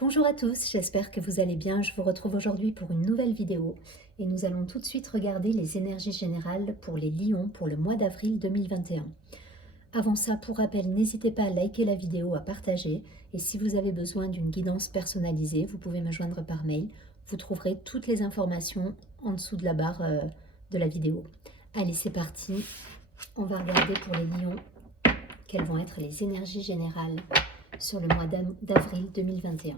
Bonjour à tous, j'espère que vous allez bien. Je vous retrouve aujourd'hui pour une nouvelle vidéo et nous allons tout de suite regarder les énergies générales pour les lions pour le mois d'avril 2021. Avant ça, pour rappel, n'hésitez pas à liker la vidéo, à partager et si vous avez besoin d'une guidance personnalisée, vous pouvez me joindre par mail. Vous trouverez toutes les informations en dessous de la barre de la vidéo. Allez, c'est parti. On va regarder pour les lions quelles vont être les énergies générales sur le mois d'avril 2021.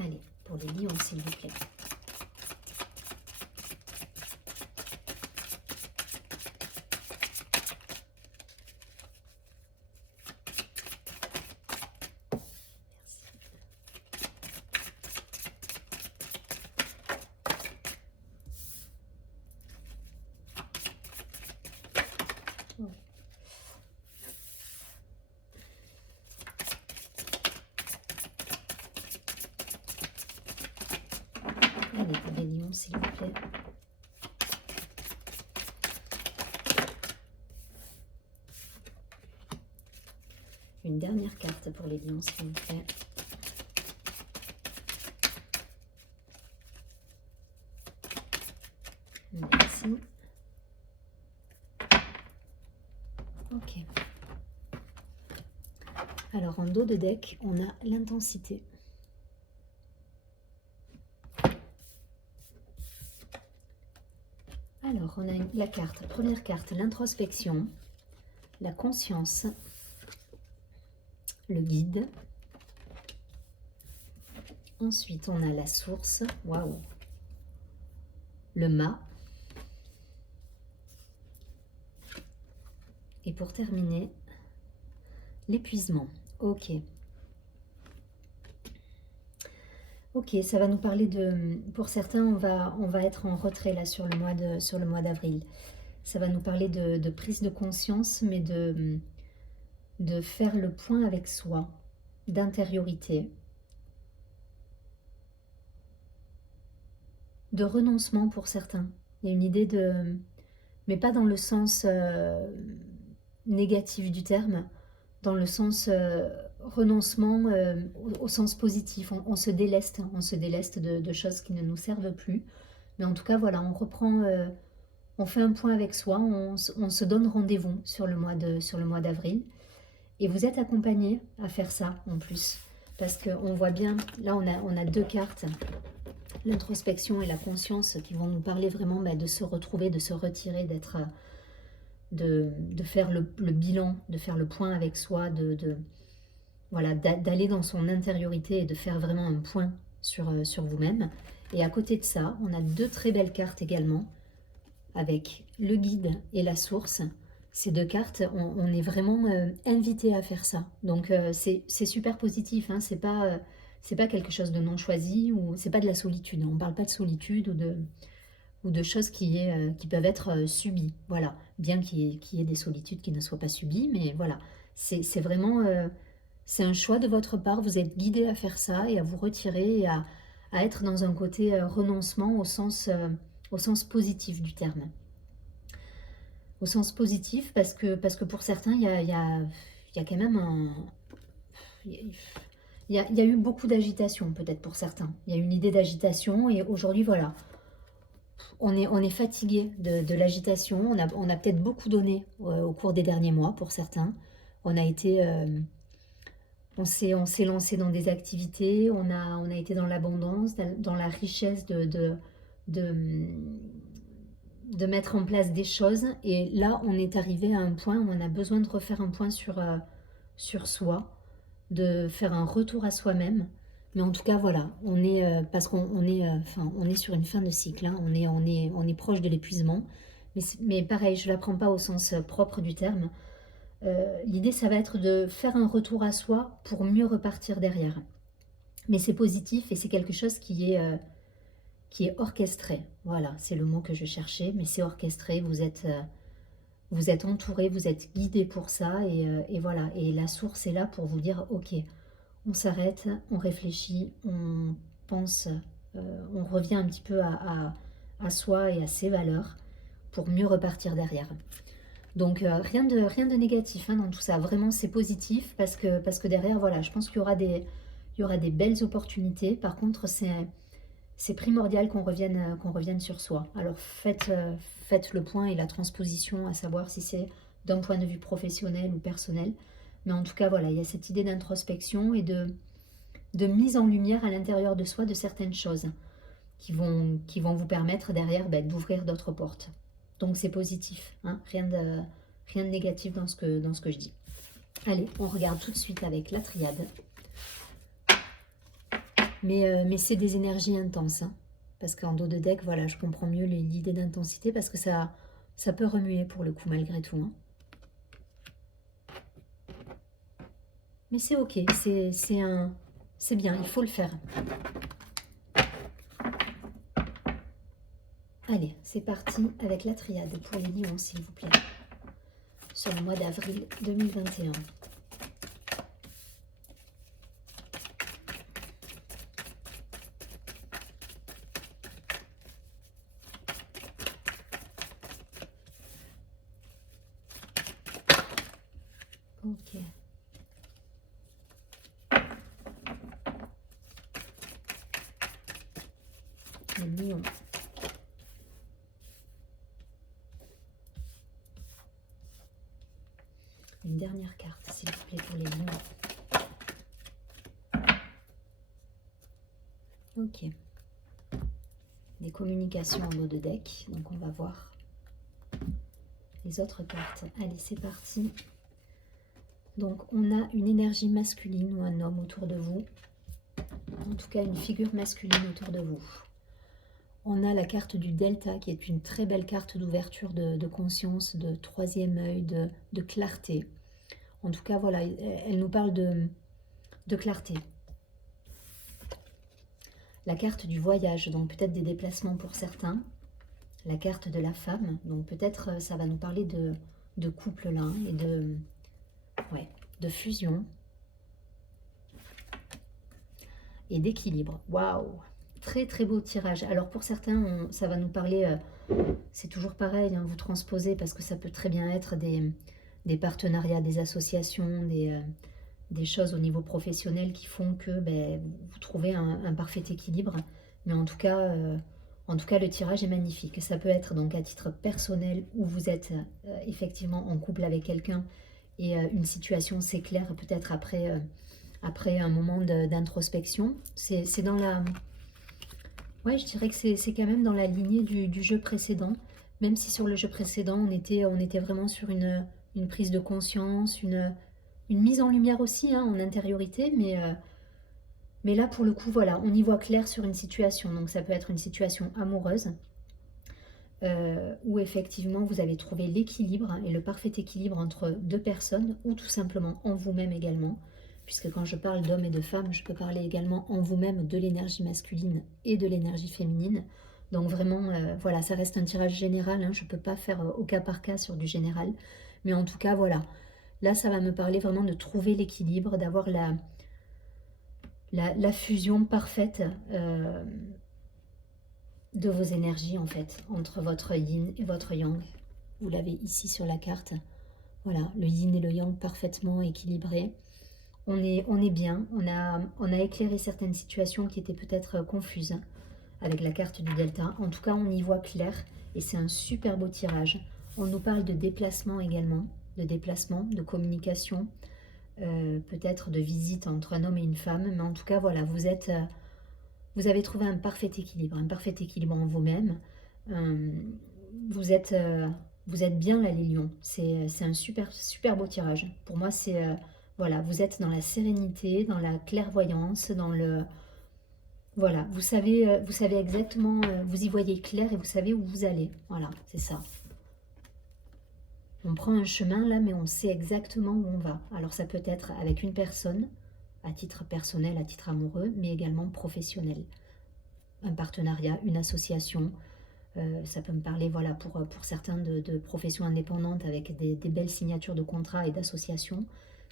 Allez, pour les lions, s'il vous plaît. Merci. Allez, pour les lions, s'il vous plaît. Une dernière carte pour les lions, s'il vous plaît. Merci. Ok. Alors, en dos de deck, on a l'intensité. Alors, on a la carte, première carte, l'introspection, la conscience, le guide. Ensuite, on a la source, waouh, le mât. Et pour terminer, l'épuisement. Ok. Ok, ça va nous parler de... Pour certains, on va être en retrait là sur le mois d'avril. Ça va nous parler de prise de conscience, mais de faire le point avec soi, d'intériorité, de renoncement pour certains. Il y a une idée de... mais pas dans le sens négatif du terme, dans le sens renoncement au sens positif. On se déleste, de choses qui ne nous servent plus. Mais en tout cas, voilà, on reprend, on fait un point avec soi, on se donne rendez-vous sur le mois d'avril. Et vous êtes accompagné à faire ça en plus. Parce qu'on voit bien, là on a deux cartes, l'introspection et la conscience, qui vont nous parler vraiment de se retrouver, de se retirer, d'être... de faire le bilan, de faire le point avec soi, voilà, d'aller dans son intériorité et de faire vraiment un point sur vous-même. Et à côté de ça, on a deux très belles cartes également, avec le guide et la source. Ces deux cartes, on est vraiment invité à faire ça. Donc c'est super positif, hein, c'est pas quelque chose de non choisi, ou c'est pas de la solitude. On ne parle pas de solitude ou de choses qui peuvent être subies. Voilà, bien qu'il y ait des solitudes qui ne soient pas subies, mais voilà, c'est vraiment... c'est un choix de votre part, vous êtes guidé à faire ça et à vous retirer et à être dans un côté renoncement au sens positif du terme. Au sens positif parce que pour certains, il y a quand même un... Il y a eu beaucoup d'agitation peut-être pour certains. Il y a une idée d'agitation et aujourd'hui, voilà, on est fatigué de l'agitation. On a peut-être beaucoup donné au cours des derniers mois pour certains. On a été... on s'est lancé dans des activités, on a été dans l'abondance, dans la richesse de, de mettre en place des choses. Et là, on est arrivé à un point où on a besoin de refaire un point sur soi, de faire un retour à soi-même. Mais en tout cas, voilà, on est, parce qu'on est, on est sur une fin de cycle, hein, on est proche de l'épuisement. Mais pareil, je ne la prends pas au sens propre du terme. L'idée, ça va être de faire un retour à soi pour mieux repartir derrière. Mais c'est positif et c'est quelque chose qui est orchestré. Voilà, c'est le mot que je cherchais, mais c'est orchestré. Vous êtes entouré, vous êtes guidé pour ça. Et voilà, et la source est là pour vous dire, ok, on s'arrête, on réfléchit, on pense, on revient un petit peu à soi et à ses valeurs pour mieux repartir derrière. Donc rien de négatif hein, dans tout ça, vraiment c'est positif parce que derrière, voilà, je pense qu'il y aura Il y aura des belles opportunités. Par contre, c'est primordial qu'on revienne sur soi. Alors faites le point et la transposition, à savoir si c'est d'un point de vue professionnel ou personnel. Mais en tout cas, voilà, il y a cette idée d'introspection et de mise en lumière à l'intérieur de soi de certaines choses qui vont vous permettre derrière d'ouvrir d'autres portes. Donc c'est positif, hein, rien de négatif dans ce que je dis. Allez, on regarde tout de suite avec la triade. Mais c'est des énergies intenses, hein, parce qu'en dos de deck, voilà, je comprends mieux l'idée d'intensité, parce que ça peut remuer pour le coup malgré tout. Hein. Mais c'est ok, c'est bien, il faut le faire. Allez, c'est parti avec la triade pour les lions, s'il vous plaît, sur le mois d'avril 2021. Ok. Les lions. Une dernière carte, s'il vous plaît, pour les lions. Ok. Des communications en dos de deck. Donc on va voir les autres cartes. Allez, c'est parti. Donc on a une énergie masculine ou un homme autour de vous. En tout cas, une figure masculine autour de vous. On a la carte du Delta qui est une très belle carte d'ouverture de conscience, de troisième œil, de clarté. En tout cas, voilà, elle nous parle de clarté. La carte du voyage, donc peut-être des déplacements pour certains. La carte de la femme, donc peut-être ça va nous parler de couple là et de fusion et d'équilibre. Waouh! Très très beau tirage. Alors pour certains, ça va nous parler, c'est toujours pareil, hein, vous transposez parce que ça peut très bien être des partenariats, des associations, des choses au niveau professionnel qui font que vous trouvez un parfait équilibre. Mais en tout cas, le tirage est magnifique. Ça peut être donc à titre personnel où vous êtes effectivement en couple avec quelqu'un et une situation s'éclaire peut-être après un moment d'introspection. C'est dans la... Ouais, je dirais que c'est quand même dans la lignée du jeu précédent. Même si sur le jeu précédent, on était vraiment sur une prise de conscience, une mise en lumière aussi, hein, en intériorité, mais là, pour le coup, voilà, on y voit clair sur une situation. Donc ça peut être une situation amoureuse, où effectivement, vous avez trouvé l'équilibre et le parfait équilibre entre deux personnes, ou tout simplement en vous-même également. Puisque quand je parle d'hommes et de femmes, je peux parler également en vous-même de l'énergie masculine et de l'énergie féminine. Donc vraiment, voilà, ça reste un tirage général, hein, je ne peux pas faire au cas par cas sur du général. Mais en tout cas, voilà, là, ça va me parler vraiment de trouver l'équilibre, d'avoir la fusion parfaite de vos énergies, en fait, entre votre yin et votre yang. Vous l'avez ici sur la carte. Voilà, le yin et le yang parfaitement équilibrés. On est bien, on a éclairé certaines situations qui étaient peut-être confuses avec la carte du Delta. En tout cas, on y voit clair et c'est un super beau tirage. On nous parle de déplacement également, de communication, peut-être de visite entre un homme et une femme. Mais en tout cas, voilà, vous avez trouvé un parfait équilibre en vous-même. Vous êtes bien là, les lions. C'est un super, super beau tirage. Pour moi, c'est... voilà, vous êtes dans la sérénité, dans la clairvoyance, dans le... Voilà, vous savez exactement, vous y voyez clair et vous savez où vous allez. Voilà, c'est ça. On prend un chemin là, mais on sait exactement où on va. Alors ça peut être avec une personne, à titre personnel, à titre amoureux, mais également professionnel. Un partenariat, une association. Ça peut me parler, voilà, pour certains de professions indépendantes avec des belles signatures de contrats et d'associations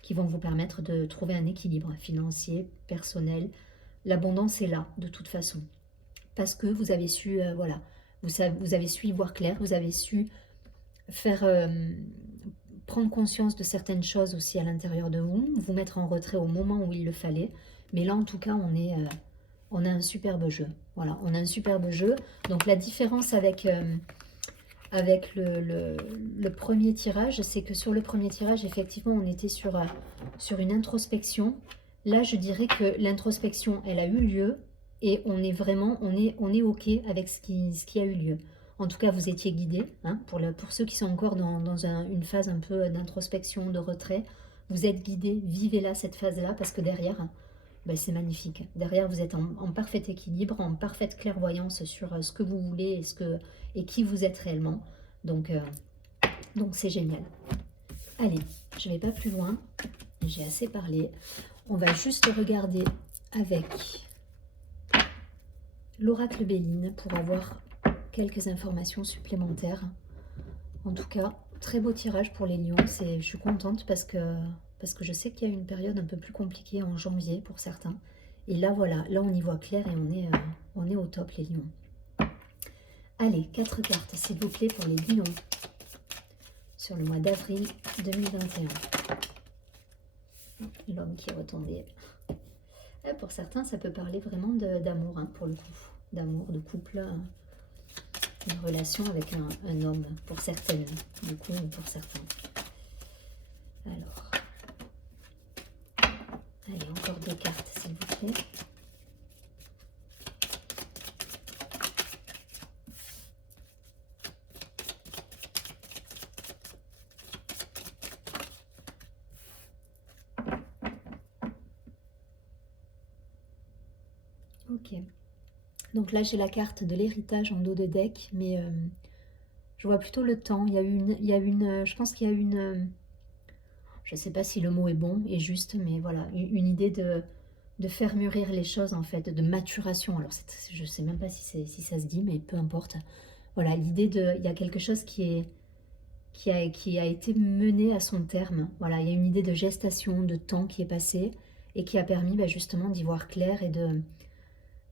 qui vont vous permettre de trouver un équilibre financier, personnel. L'abondance est là, de toute façon. Parce que vous avez su, voilà, vous avez su y voir clair, vous avez su faire prendre conscience de certaines choses aussi à l'intérieur de vous, vous mettre en retrait au moment où il le fallait, Mais là, en tout cas, on a un superbe jeu. Voilà, on a un superbe jeu. Donc la différence avec, avec le premier tirage, c'est que sur le premier tirage, effectivement, on était sur une introspection. Là, je dirais que l'introspection, elle a eu lieu et on est vraiment, on est OK avec ce qui a eu lieu. En tout cas, vous étiez guidés, hein, pour ceux qui sont encore dans une phase un peu d'introspection, de retrait. Vous êtes guidés, vivez là cette phase-là, parce que derrière, ben, c'est magnifique. Derrière, vous êtes en parfait équilibre, en parfaite clairvoyance sur ce que vous voulez et qui vous êtes réellement. Donc c'est génial. Allez, je ne vais pas plus loin. J'ai assez parlé. On va juste regarder avec l'oracle Béline pour avoir quelques informations supplémentaires. En tout cas, très beau tirage pour les lions. Je suis contente parce que je sais qu'il y a une période un peu plus compliquée en janvier pour certains. Et là, voilà, là on y voit clair et on est au top, les lions. Allez, 4 cartes, s'il vous plaît, pour les lions sur le mois d'avril 2021. L'homme qui est retombé. Pour certains, ça peut parler vraiment d'amour, hein, pour le coup. D'amour, de couple, une relation avec un homme, pour certaines, du coup, pour certains. Alors, allez, encore 2 cartes, s'il vous plaît. Ok. Donc là, j'ai la carte de l'héritage en dos de deck, mais je vois plutôt le temps. Je pense qu'il y a une, je ne sais pas si le mot est bon et juste, mais voilà, une idée de faire mûrir les choses, en fait, de maturation. Alors, je ne sais même pas si ça se dit, mais peu importe. Voilà, l'idée il y a quelque chose qui a été mené à son terme. Voilà, il y a une idée de gestation, de temps qui est passé et qui a permis, bah, justement d'y voir clair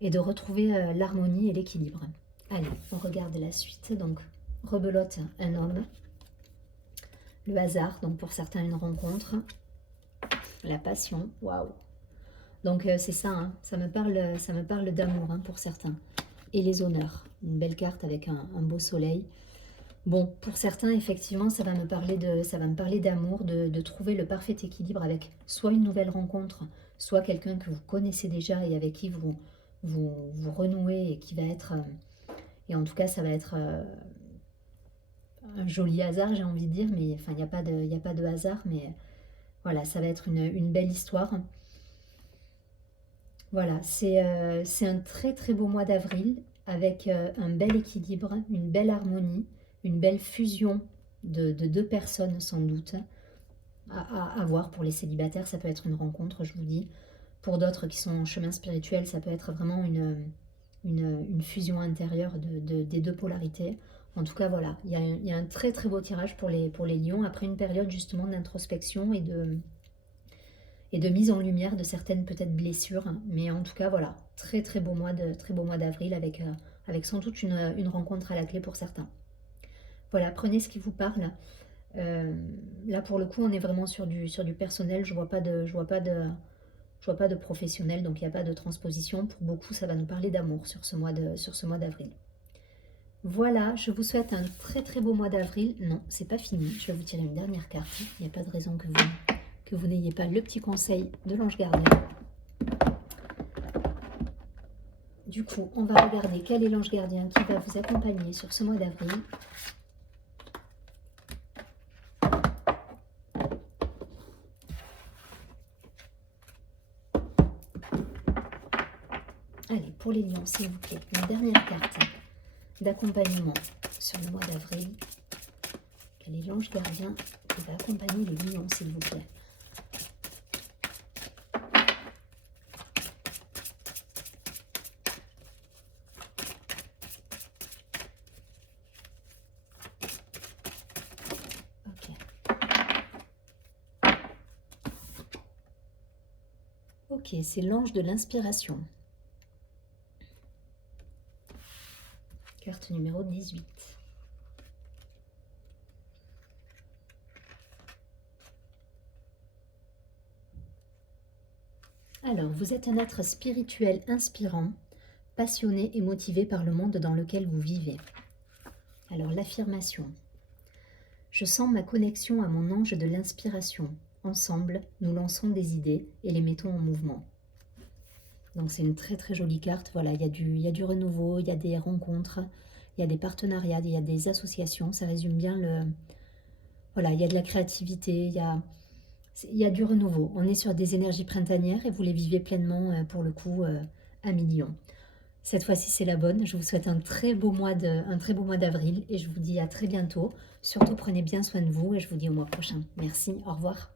et de retrouver l'harmonie et l'équilibre. Allez, on regarde la suite. Donc, rebelote, un homme. Le hasard, donc pour certains une rencontre. La passion, waouh. Donc c'est ça, hein, ça me parle d'amour, hein, pour certains. Et les honneurs, une belle carte avec un beau soleil. Bon, pour certains, effectivement, ça va me parler d'amour, de trouver le parfait équilibre avec soit une nouvelle rencontre, soit quelqu'un que vous connaissez déjà et avec qui vous renouez et qui va être... et en tout cas, ça va être un joli hasard, j'ai envie de dire, mais enfin, il n'y a pas de hasard, mais voilà, ça va être une belle histoire. Voilà, c'est un très très beau mois d'avril avec un bel équilibre, une belle harmonie, une belle fusion de 2 personnes sans doute. À voir pour les célibataires, ça peut être une rencontre, je vous dis. Pour d'autres qui sont en chemin spirituel, ça peut être vraiment une fusion intérieure des 2 polarités. En tout cas, voilà, il y a un très très beau tirage pour les lions après une période justement d'introspection et de mise en lumière de certaines peut-être blessures. Mais en tout cas, voilà, très très beau mois d'avril avec sans doute une rencontre à la clé pour certains. Voilà, prenez ce qui vous parle. Là, pour le coup, on est vraiment sur du personnel. Je vois pas de professionnel, donc il n'y a pas de transposition. Pour beaucoup, ça va nous parler d'amour sur ce mois d'avril. Voilà, je vous souhaite un très très beau mois d'avril. Non, c'est pas fini. Je vais vous tirer une dernière carte. Il n'y a pas de raison que vous n'ayez pas le petit conseil de l'ange gardien. Du coup, on va regarder quel est l'ange gardien qui va vous accompagner sur ce mois d'avril. Allez, pour les lions, s'il vous plaît, une dernière carte d'accompagnement sur le mois d'avril. Quel est l'ange gardien qui va accompagner les lions, s'il vous plaît? Ok, c'est l'ange de l'inspiration. Carte numéro 18. Alors, vous êtes un être spirituel inspirant, passionné et motivé par le monde dans lequel vous vivez. Alors, l'affirmation. Je sens ma connexion à mon ange de l'inspiration. Ensemble, nous lançons des idées et les mettons en mouvement. Donc c'est une très très jolie carte. Voilà, il y a du renouveau, il y a des rencontres, il y a des partenariats, il y a des associations. Ça résume bien le... Voilà, il y a de la créativité, il y a du renouveau. On est sur des énergies printanières et vous les vivez pleinement, pour le coup, à million. Cette fois-ci, c'est la bonne. Je vous souhaite un très beau mois d'avril et je vous dis à très bientôt. Surtout, prenez bien soin de vous et je vous dis au mois prochain. Merci, au revoir.